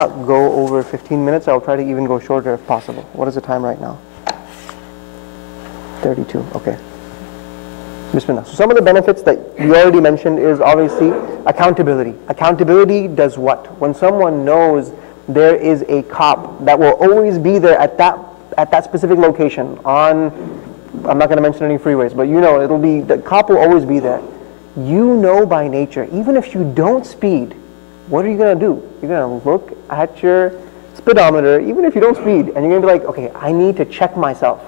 go over 15 minutes. I'll try to even go shorter if possible. What is the time right now? 32. Okay. Bismillah. So some of the benefits that we already mentioned is obviously accountability. Accountability does what? When someone knows there is a cop that will always be there at that specific location on, I'm not going to mention any freeways, but you know, it'll be, the cop will always be there. You know by nature, even if you don't speed, what are you going to do? You're going to look at your speedometer, even if you don't speed, and you're going to be like, okay, I need to check myself.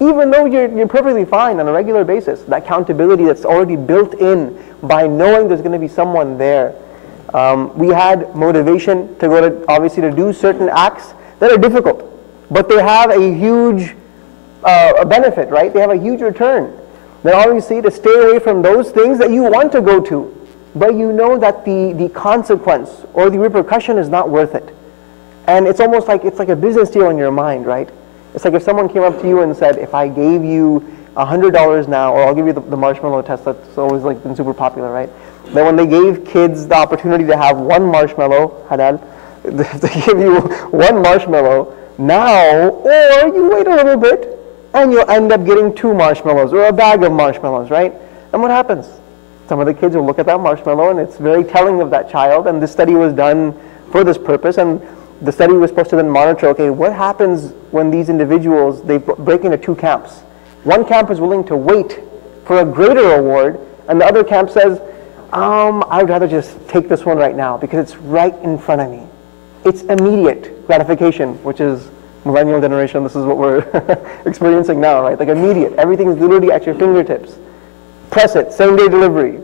Even though you're perfectly fine on a regular basis, that accountability that's already built in by knowing there's going to be someone there. We had motivation to go to, obviously, to do certain acts that are difficult, but they have a huge benefit, right? They have a huge return. Then obviously to stay away from those things that you want to go to, but you know that the consequence or the repercussion is not worth it. And it's almost like, it's like a business deal in your mind, right? It's like if someone came up to you and said, if I gave you $100 now, or I'll give you the marshmallow test, that's always like been super popular, right? Then when they gave kids the opportunity to have one marshmallow, Hadal, they give you one marshmallow now, or you wait a little bit, and you'll end up getting 2 marshmallows, or a bag of marshmallows, right? And what happens? Some of the kids will look at that marshmallow, and it's very telling of that child, and this study was done for this purpose, and the study was supposed to then monitor, okay, what happens when these individuals, they break into 2 camps? One camp is willing to wait for a greater award, and the other camp says, I'd rather just take this one right now, because it's right in front of me. It's immediate gratification, which is millennial generation. This is what we're experiencing now, right? Like immediate. Everything is literally at your fingertips. Press it, same day delivery.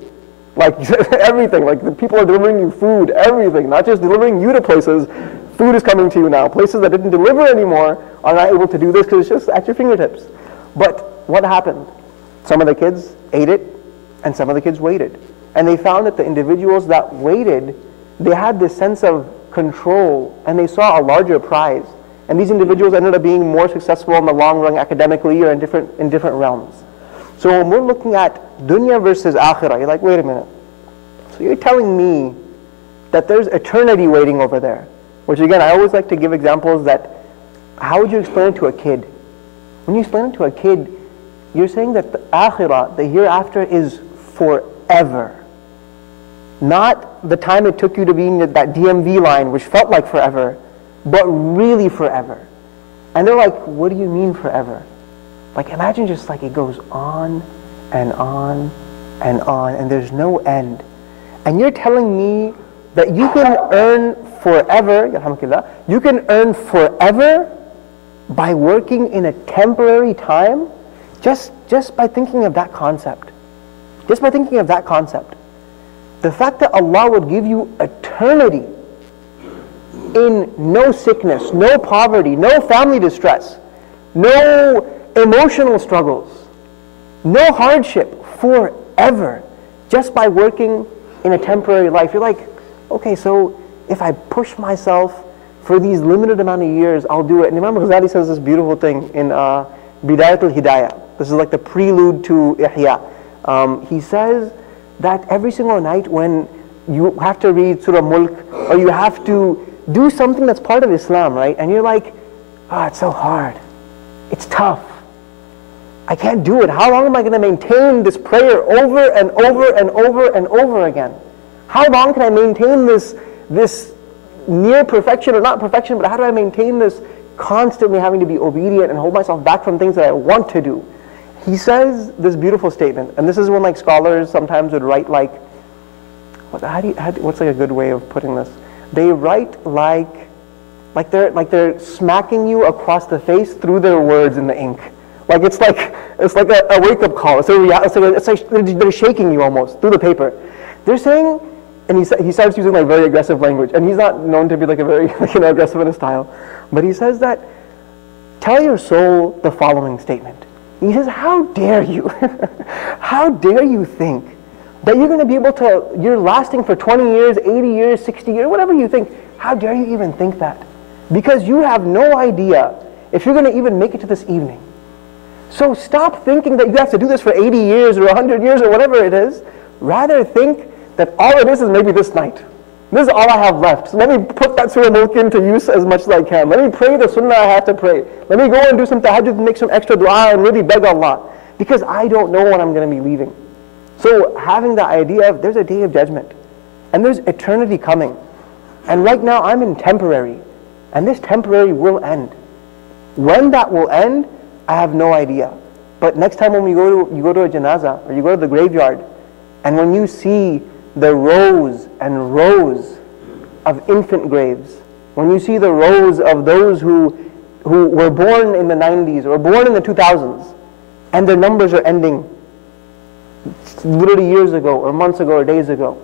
Like everything, like the people are delivering you food, everything, not just delivering you to places. Food is coming to you now. Places that didn't deliver anymore are not able to do this because it's just at your fingertips. But what happened? Some of the kids ate it, and some of the kids waited. And they found that the individuals that waited, they had this sense of control, and they saw a larger prize. And these individuals ended up being more successful in the long run academically or in different realms. So when we're looking at dunya versus akhirah, you're like, wait a minute. So you're telling me that there's eternity waiting over there. Which again, I always like to give examples that, how would you explain it to a kid? When you explain it to a kid, you're saying that the akhirah, the hereafter, is forever. Not the time it took you to be in that DMV line, which felt like forever, but really forever. And they're like, what do you mean forever? Like imagine just like it goes on and on and on, and there's no end. And you're telling me that you can earn forever, you can earn forever by working in a temporary time, just by thinking of that concept. Just by thinking of that concept. The fact that Allah would give you eternity in no sickness, no poverty, no family distress, no emotional struggles, no hardship, forever, just by working in a temporary life. You're like, okay, so if I push myself for these limited amount of years, I'll do it. And Imam Ghazali says this beautiful thing in Bidayat al-Hidayah. This is like the prelude to Ihya. He says that every single night when you have to read Surah Mulk, or you have to do something that's part of Islam, right? And you're like, it's so hard. It's tough. I can't do it. How long am I going to maintain this prayer over and over and over and over again? How long can I maintain this near perfection, or not perfection, but how do I maintain this constantly having to be obedient and hold myself back from things that I want to do? He says this beautiful statement, and this is when like scholars sometimes would write like, what's like a good way of putting this? They write like they're smacking you across the face through their words in the ink. Like it's like a wake-up call. It's like they're shaking you almost through the paper. They're saying, and he starts using like very aggressive language, and he's not known to be like a very aggressive in his style, but he says that, tell your soul the following statement. He says, how dare you? How dare you think that you're going to be able to, you're lasting for 20 years, 80 years, 60 years, whatever you think. How dare you even think that? Because you have no idea if you're going to even make it to this evening. So stop thinking that you have to do this for 80 years or 100 years or whatever it is. Rather think that all it is maybe this night. This is all I have left. So let me put that Surah Mulk into use as much as I can. Let me pray the sunnah I have to pray. Let me go and do some tahajjud and make some extra dua and really beg Allah. Because I don't know when I'm going to be leaving. So having the idea of there's a day of judgment. And there's eternity coming. And right now I'm in temporary. And this temporary will end. When that will end, I have no idea. But next time when you go to a janazah, or you go to the graveyard, and when you see the rows and rows of infant graves, when you see the rows of those who were born in the 90s or born in the 2000s, and their numbers are ending literally years ago or months ago or days ago,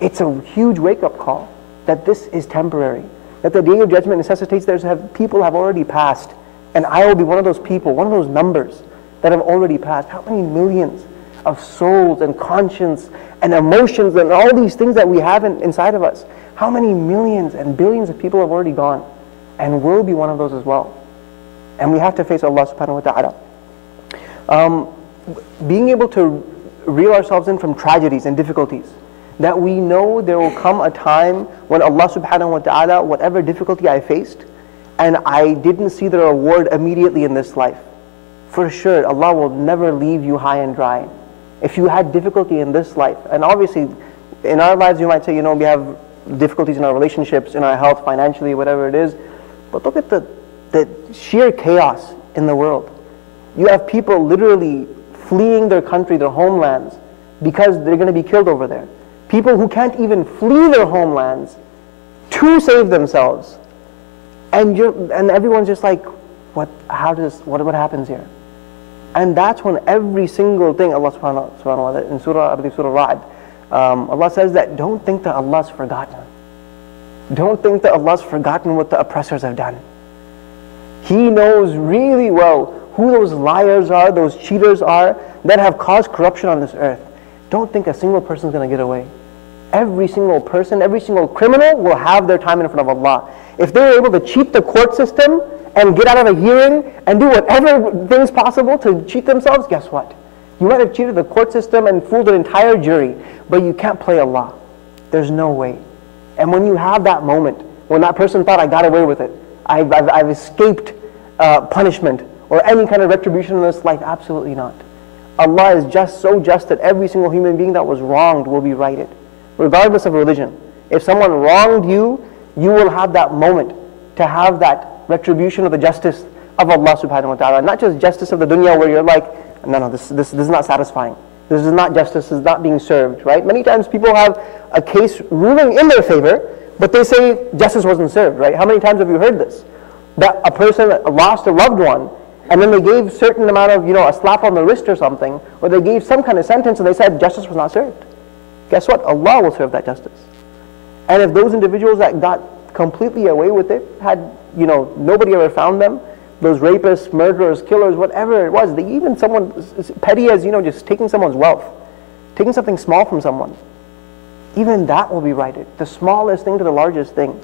it's a huge wake-up call that this is temporary, that the day of judgment necessitates people have already passed, and I will be one of those people, one of those numbers that have already passed. How many millions of souls and conscience and emotions and all these things that we have inside of us, how many millions and billions of people have already gone, and we'll be one of those as well. And we have to face Allah subhanahu wa ta'ala. Being able to reel ourselves in from tragedies and difficulties, that we know there will come a time when Allah subhanahu wa ta'ala, whatever difficulty I faced, and I didn't see the reward immediately in this life, for sure Allah will never leave you high and dry. If you had difficulty in this life, and obviously in our lives you might say, we have difficulties in our relationships, in our health, financially, whatever it is, but look at the sheer chaos in the world. You have people literally fleeing their country, their homelands, because they're going to be killed over there. People who can't even flee their homelands to save themselves. And everyone's just like, what happens here? And that's when every single thing, Allah subhanahu wa ta'ala, in Surah Ra'd, Allah says that don't think that Allah's forgotten. Don't think that Allah's forgotten what the oppressors have done. He knows really well who those liars are, those cheaters are, that have caused corruption on this earth. Don't think a single person's going to get away. Every single person, every single criminal will have their time in front of Allah. If they were able to cheat the court system and get out of a hearing and do whatever things possible to cheat themselves, guess what? You might have cheated the court system and fooled an entire jury, but you can't play Allah. There's no way. And when you have that moment, when that person thought, I got away with it, I've escaped punishment or any kind of retribution in this life, absolutely not. Allah is just so just that every single human being that was wronged will be righted, regardless of religion. If someone wronged you, you will have that moment to have that retribution of the justice of Allah subhanahu wa ta'ala. Not just justice of the dunya where you're like, no, this is not satisfying. This is not justice, this is not being served, right? Many times people have a case ruling in their favor, but they say justice wasn't served, right? How many times have you heard this? That a person lost a loved one, and then they gave a certain amount of, a slap on the wrist or something, or they gave some kind of sentence and they said justice was not served. Guess what? Allah will serve that justice. And if those individuals that got completely away with it had, nobody ever found them, those rapists, murderers, killers, whatever it was, even someone as petty as, just taking someone's wealth, taking something small from someone, even that will be righted. The smallest thing to the largest thing.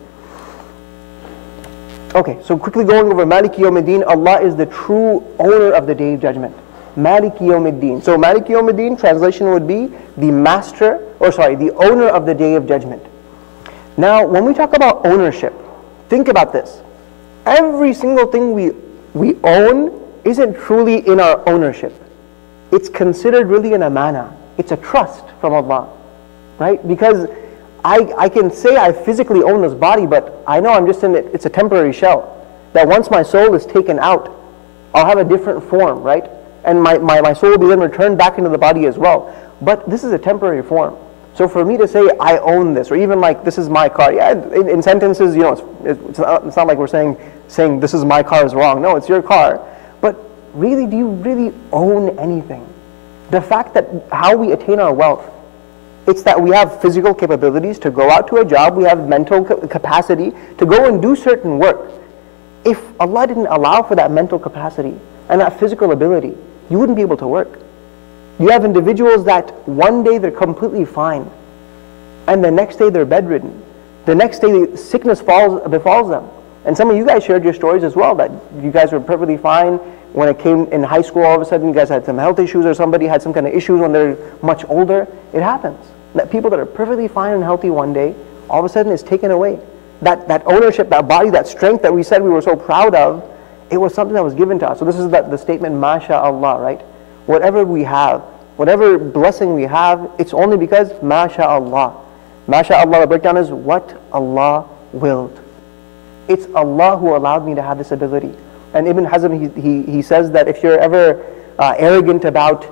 Okay, so quickly going over Maliki Yawmiddin, Allah is the true owner of the Day of Judgment. Maliki Yawmiddin. So Maliki Yawmiddin, translation would be the owner of the Day of Judgment. Now, when we talk about ownership, think about this. Every single thing we own isn't truly in our ownership. It's considered really an amana. It's a trust from Allah, right? Because I can say I physically own this body, but I know I'm just in it. It's a temporary shell. That once my soul is taken out, I'll have a different form, right? And my soul will be then returned back into the body as well. But this is a temporary form. So for me to say I own this, or even like this is my car, yeah, in sentences, it's not like we're saying this is my car is wrong. No, it's your car. But really, do you really own anything? The fact that how we attain our wealth, it's that we have physical capabilities to go out to a job, we have mental capacity to go and do certain work. If Allah didn't allow for that mental capacity and that physical ability, you wouldn't be able to work. You have individuals that one day they're completely fine, and the next day they're bedridden. The next day sickness befalls them. And some of you guys shared your stories as well, that you guys were perfectly fine. When it came in high school, all of a sudden you guys had some health issues, or somebody had some kind of issues when they're much older. It happens. That people that are perfectly fine and healthy one day, all of a sudden is taken away. That ownership, that body, that strength that we said we were so proud of, it was something that was given to us. So this is the statement, MashaAllah, right? Whatever we have, whatever blessing we have, it's only because MashaAllah. MashaAllah, the breakdown is what Allah willed. It's Allah who allowed me to have this ability. And Ibn Hazm, he says that if you're ever arrogant about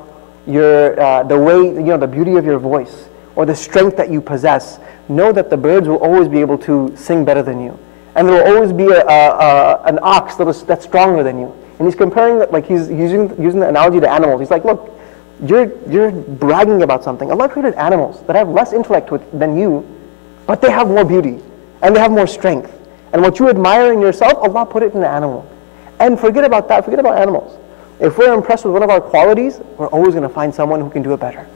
the way, the beauty of your voice, or the strength that you possess, know that the birds will always be able to sing better than you. And there will always be an ox that's stronger than you. And he's comparing, like he's using the analogy to animals. He's like, look, you're bragging about something. Allah created animals that have less intellect than you, but they have more beauty, and they have more strength. And what you admire in yourself, Allah put it in the animal. And forget about that, forget about animals. If we're impressed with one of our qualities, we're always going to find someone who can do it better.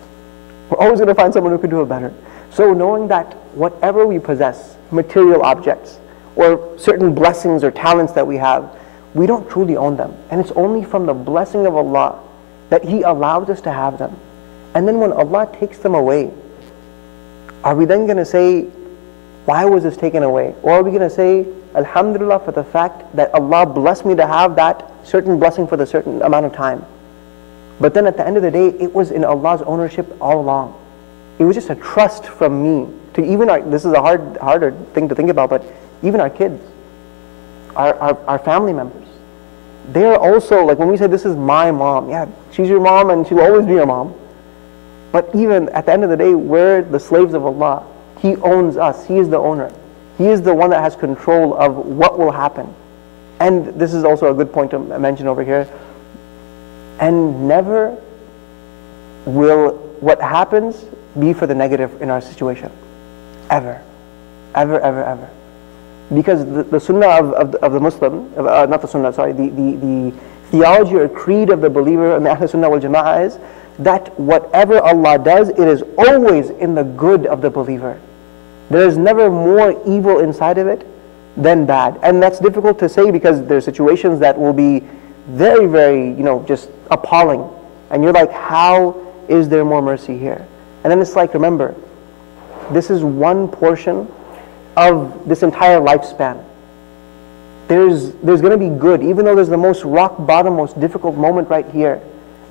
We're always going to find someone who can do it better. So knowing that whatever we possess, material objects, or certain blessings or talents that we have, we don't truly own them. And it's only from the blessing of Allah that He allows us to have them. And then when Allah takes them away, are we then going to say, why was this taken away? Or are we going to say, Alhamdulillah for the fact that Allah blessed me to have that certain blessing for the certain amount of time. But then at the end of the day, it was in Allah's ownership all along. It was just a trust from me to even this is a harder thing to think about, but even our kids, our family members, they're also, like when we say this is my mom, yeah, she's your mom and she'll always be your mom. But even at the end of the day, we're the slaves of Allah. He owns us. He is the owner. He is the one that has control of what will happen. And this is also a good point to mention over here. And never will what happens be for the negative in our situation. Ever. Ever, ever, ever. Because the sunnah of the Muslim, not the sunnah, sorry, the theology or creed of the believer and the Ahl Sunnah wal Jama'ah is that whatever Allah does, it is always in the good of the believer. There is never more evil inside of it than bad. And that's difficult to say because there are situations that will be very, very, just appalling. And you're like, how is there more mercy here? And then it's like, remember, this is one portion of this entire lifespan. There's going to be good, even though there's the most rock bottom, most difficult moment right here.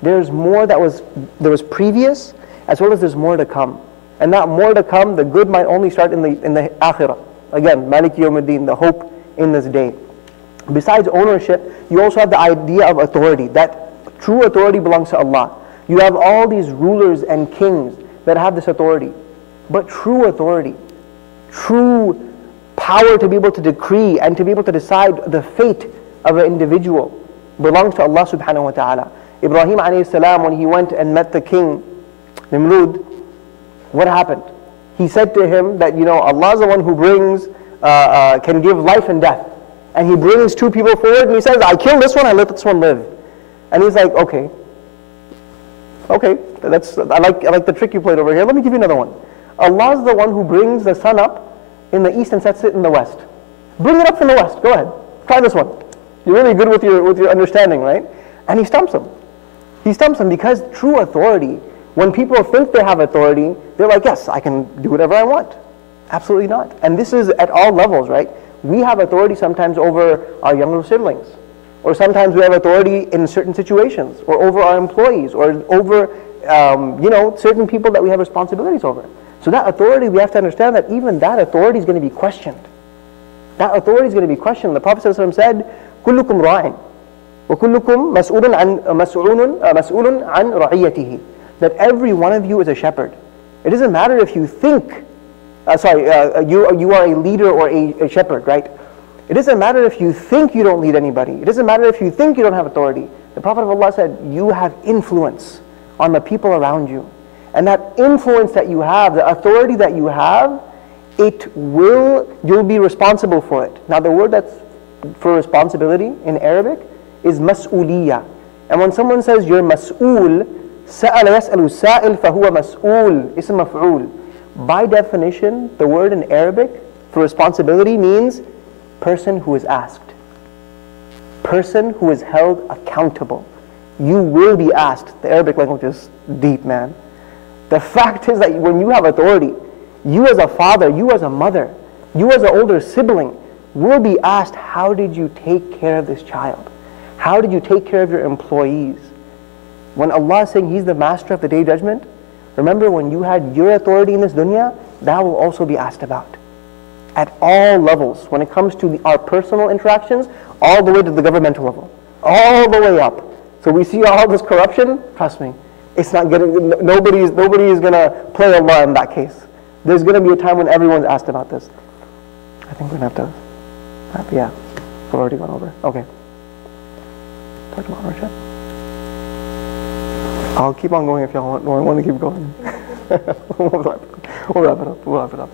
There's more there was previous, as well as there's more to come. And that more to come, the good might only start in the akhirah. Again, Malik Yawmuddin, the hope in this day. Besides ownership, you also have the idea of authority, that true authority belongs to Allah. You have all these rulers and kings that have this authority. But true authority, true power to be able to decree and to be able to decide the fate of an individual belongs to Allah subhanahu wa ta'ala. Ibrahim alayhi salam, when he went and met the king, Nimrud, what happened? He said to him that, Allah is the one who can give life and death. And he brings two people forward and he says, I kill this one, I let this one live. And he's like, okay, I like the trick you played over here. Let me give you another one. Allah is the one who brings the sun up in the east and sets it in the west. Bring it up from the west. Go ahead. Try this one. You're really good with your understanding, right? And he stumps him. He stumps him because true authority, when people think they have authority, they're like, yes, I can do whatever I want. Absolutely not. And this is at all levels, right? We have authority sometimes over our younger siblings. Or sometimes we have authority in certain situations, or over our employees, or over certain people that we have responsibilities over. So that authority, we have to understand that even that authority is going to be questioned. That authority is going to be questioned. The Prophet ﷺ said, كُلُّكُمْ رَاعٍ وَكُلُّكُمْ مَسْؤُولٌ عَنْ رَعِيَّتِهِ. That every one of you is a shepherd. It doesn't matter if you think, you are a leader or a shepherd, right? It doesn't matter if you think you don't lead anybody. It doesn't matter if you think you don't have authority. The Prophet of Allah said, you have influence on the people around you. And that influence that you have, the authority that you have, you'll be responsible for it. Now the word that's for responsibility in Arabic is mas'uliyah. And when someone says you're mas'ul, سأل يسأل السائل فهو مسؤول اسم مفعول. By definition, the word in Arabic for responsibility means person who is asked. Person who is held accountable. You will be asked. The Arabic language is deep, man. The fact is that when you have authority, You as a father, you as a mother, you as an older sibling will be asked, how did you take care of this child? How did you take care of your employees? When Allah is saying He's the master of the Day of Judgment, remember when you had your authority in this dunya, that will also be asked about. At all levels, when it comes to our personal interactions, all the way to the governmental level, all the way up. So we see all this corruption, trust me, it's not getting, nobody is going to play Allah in that case. There's going to be a time when everyone's asked about this. I think we're going to have to, yeah, we've already gone over. Okay. Talk about Rashad. I'll keep on going if y'all want to keep going. We'll wrap it up.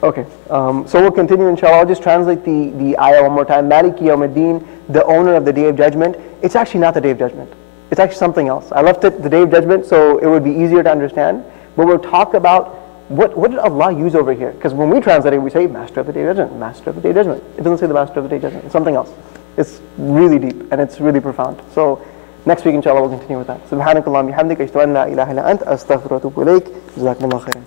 Okay, so we'll continue inshallah. I'll just translate the ayah one more time. Maliki Yawmiddin, the owner of the Day of Judgment. It's actually not the Day of Judgment. It's actually something else. I left it the Day of Judgment so it would be easier to understand. But we'll talk about what did Allah use over here? Because when we translate it, we say Master of the Day of Judgment, Master of the Day of Judgment. It doesn't say the Master of the Day of Judgment. It's something else. It's really deep and it's really profound. So next week inshallah we'll continue with that. Subhanakallahumma bihamdika ashhadu an la ilaha illa anta astaghfiruka wa atubu ilaik. Jazakumullahu khairan.